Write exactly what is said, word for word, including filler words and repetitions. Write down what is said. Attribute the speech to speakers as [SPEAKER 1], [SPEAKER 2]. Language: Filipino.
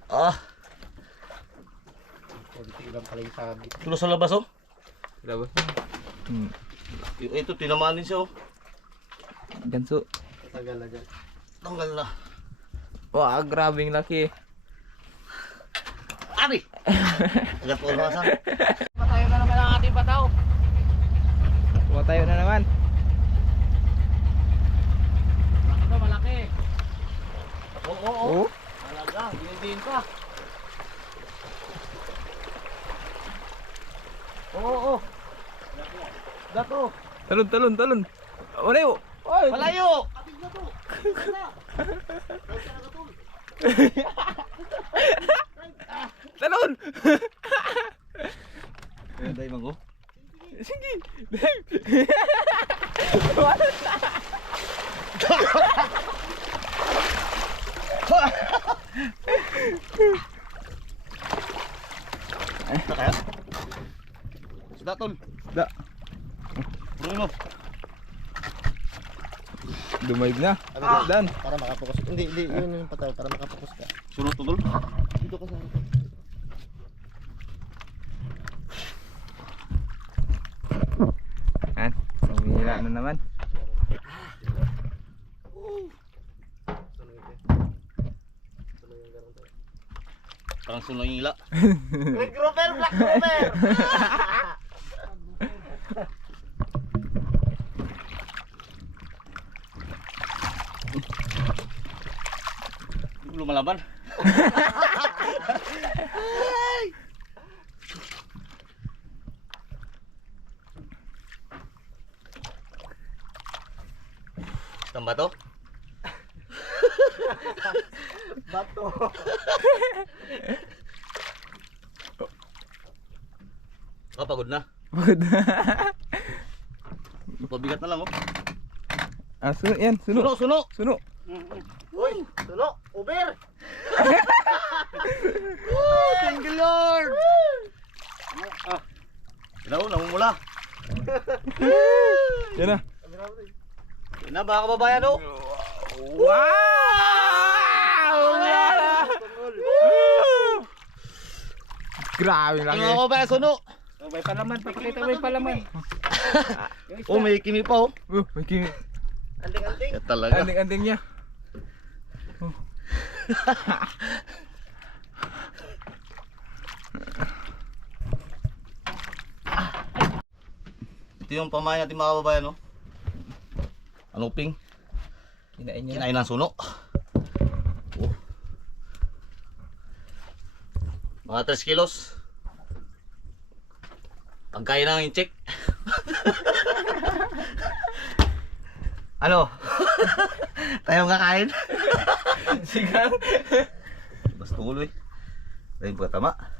[SPEAKER 1] Ah.
[SPEAKER 2] Ilang pala yung sabi.
[SPEAKER 1] Tulo sa labas oh.
[SPEAKER 3] Labas. Hmm.
[SPEAKER 1] Ito tinamaan din siya oh.
[SPEAKER 3] Ganso.
[SPEAKER 2] Tagal na dyan.
[SPEAKER 1] Tanggal na.
[SPEAKER 3] Wah, grabing laki.
[SPEAKER 1] Ari! Agad po lumasa.
[SPEAKER 2] Patayo na naman ang ating pataw.
[SPEAKER 3] Tumatayo na naman.
[SPEAKER 2] Malaki to, malaki.
[SPEAKER 1] Oo, oo, oo.
[SPEAKER 3] Oh.
[SPEAKER 2] Talaga, dinidin pa. Oo, oo. Dato.
[SPEAKER 3] Talon, talon, talon. Wala yun. Oy.
[SPEAKER 2] Malayo.
[SPEAKER 3] Talon.
[SPEAKER 1] Day mango.
[SPEAKER 3] Sige. Wala na.
[SPEAKER 1] Kaya? Sudah tol.
[SPEAKER 3] Da.
[SPEAKER 1] Bruno.
[SPEAKER 3] Dumaig na.
[SPEAKER 2] Ah.
[SPEAKER 3] Dan.
[SPEAKER 2] Para makapokus. Hindi, hindi. Yun yung pataw. Para makapokus ka.
[SPEAKER 1] Sunod tol.
[SPEAKER 2] Dito ka sa akin.
[SPEAKER 3] Han. Umihila na naman.
[SPEAKER 1] Parang sunod yung ila.
[SPEAKER 2] Black grouper! Black grouper!
[SPEAKER 1] Lumalaban. Tamba to?
[SPEAKER 2] Bato.
[SPEAKER 1] Oh, pagod na.
[SPEAKER 3] Pagod na.
[SPEAKER 1] Pabigat na lang oh.
[SPEAKER 3] Ah, suno yan. Suno.
[SPEAKER 1] Suno, suno.
[SPEAKER 3] Suno.
[SPEAKER 2] Uy! Tulo! Uber!
[SPEAKER 1] Thank you Lord. Ah. Ilaw, namumula.
[SPEAKER 3] Yan na.
[SPEAKER 1] Yan na mga kababayan oh.
[SPEAKER 3] Wow! Grabe lang
[SPEAKER 1] Mga
[SPEAKER 3] eh.
[SPEAKER 1] kababayan, suno.
[SPEAKER 2] May palaman. Pakita mo yung palaman.
[SPEAKER 1] Oh, may kimi pa oh.
[SPEAKER 3] Oh, may kimi.
[SPEAKER 2] Anding-anding.
[SPEAKER 1] Yan talaga.
[SPEAKER 3] Anding-anding niya. Oh.
[SPEAKER 1] Ito yung pamahay natin mga kababayan no. Anuping.
[SPEAKER 3] Kinain niya.
[SPEAKER 1] Kinain ng suno. Oh. Mga tres kilos. Pagkain ng inchik. Ano? Tayo nga kain.
[SPEAKER 3] Sigang.
[SPEAKER 1] Basta tuloy. Dahil pagkatama.